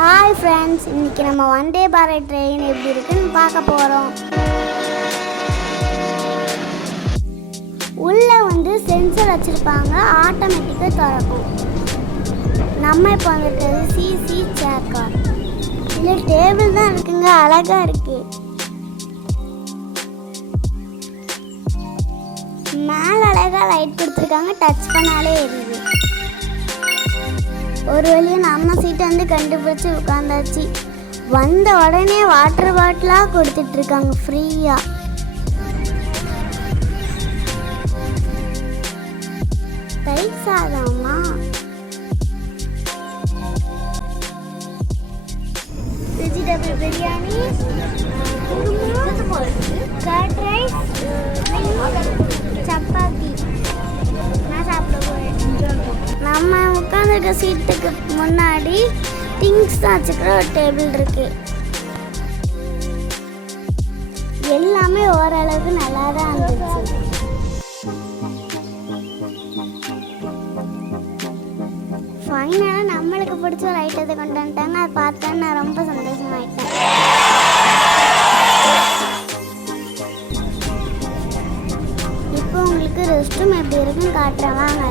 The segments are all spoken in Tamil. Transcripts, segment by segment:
ஹாய் ஃப்ரெண்ட்ஸ், இன்றைக்கி நம்ம வந்தே பாரத் ட்ரெயின் எப்படி இருக்குன்னு பார்க்க போகிறோம். உள்ளே வந்து சென்சர் வச்சுருப்பாங்க, ஆட்டோமேட்டிக்காக திறக்கும். நம்ம இப்போ வந்துருக்கிறது சிசி சேர் கார். இல்லை டேபிள் தான் இருக்குங்க, அழகாக இருக்குது. மேலே அழகாக லைட் கொடுத்துருக்காங்க, டச் பண்ணாலே எரியுது. ஒரு வழியாக நம்ம சீட்டை வந்து கண்டுபிடிச்சி உட்காந்தாச்சு. வந்த உடனே வாட்டர் பாட்டிலாக கொடுத்துட்ருக்காங்க ஃப்ரீயாக. தயிர் சாதமா, வெஜிடபிள் பிரியாணி, கர்ட் ரைஸ், சப்பாத்தி. நான் சாப்பிட போகிறேன். நம்ம உட்காந்துருக்க சீட்டுக்கு முன்னாடி திங்ஸ் தான் வச்சுக்கிற ஒரு டேபிள் இருக்கு. எல்லாமே ஓரளவுக்கு நல்லா தான் இருந்துச்சு. ஃபைனலாக நம்மளுக்கு பிடிச்ச ஒரு ஐட்டத்தை கொண்டு வந்துட்டாங்க. அதை பார்த்தா நான் ரொம்ப சந்தோஷமாயிட்டேன். இப்போ உங்களுக்கு ரெஸ்ட் ரூம் எப்படி இருக்குன்னு காட்டுறேன் வாங்க.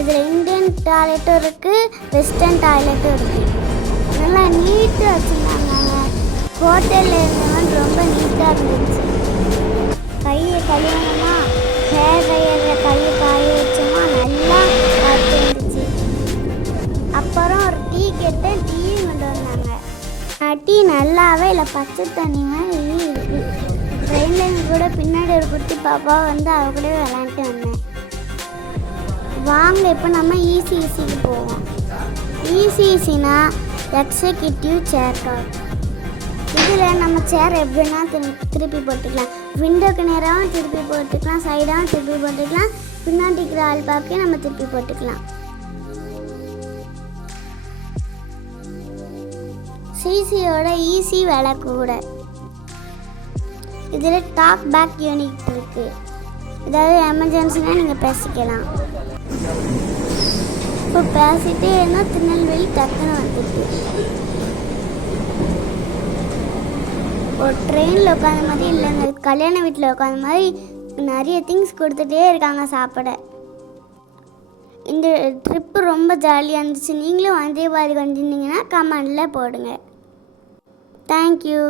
இதில் இந்தியன் டாய்லெட்டும் இருக்குது, வெஸ்டர்ன் டாய்லெட்டும் இருக்குது. நல்லா நீட்டாக வச்சுருந்தாங்க. ஹோட்டலில் இருந்தவன் ரொம்ப நீட்டாக இருந்துச்சு. கையை கழுவணுமா, ஹேர் ட்ரையரில் கையை காய வச்சோமா, நல்லா இருந்துச்சு. அப்புறம் ஒரு டீ கேட்டேன், டீயும் கொண்டு வந்தாங்க. டீ நல்லாவே இல்லை, பச்சை தண்ணி மாதிரி இருக்குது. ட்ரெயினில் கூட பின்னாடி ஒரு குட்டி பாப்பா வந்து அவ கூட விளையாண்டுட்டு வந்தேன். வாங்க இப்போ நம்ம இசிஇசிக்கு போவோம். இசிஇசினா எக்ஸிக்யூட்டிவ் சேர் கார். இதில் நம்ம சேர் எப்படின்னா திருப்பி போட்டுக்கலாம். விண்டோக்கு நேராகவும் திருப்பி போட்டுக்கலாம், சைடாகவும் திருப்பி போட்டுக்கலாம், பின்னாடி இருக்கிற ஆள் பார்க்க நம்ம திருப்பி போட்டுக்கலாம். சிசியோட ஈஸி விலை கூட. இதில் டாக் பேக் யூனிட் இருக்குது. ஏதாவது எமர்ஜென்சினா நீங்கள் பேசிக்கலாம். இப்போ பேசிட்டே இருந்தால் திருநெல்வேலி டக்குன்னு வந்துட்டு. ஒரு ட்ரெயினில் உட்காந்த மாதிரி இல்லைங்க, கல்யாண வீட்டில் உட்காந்த மாதிரி நிறைய திங்ஸ் கொடுத்துட்டே இருக்காங்க சாப்பிட. இந்த ட்ரிப்பு ரொம்ப ஜாலியாக இருந்துச்சு. நீங்களும் வந்தே பாரத் வந்திருந்தீங்கன்னா கமெண்டில் போடுங்க. தேங்க்யூ.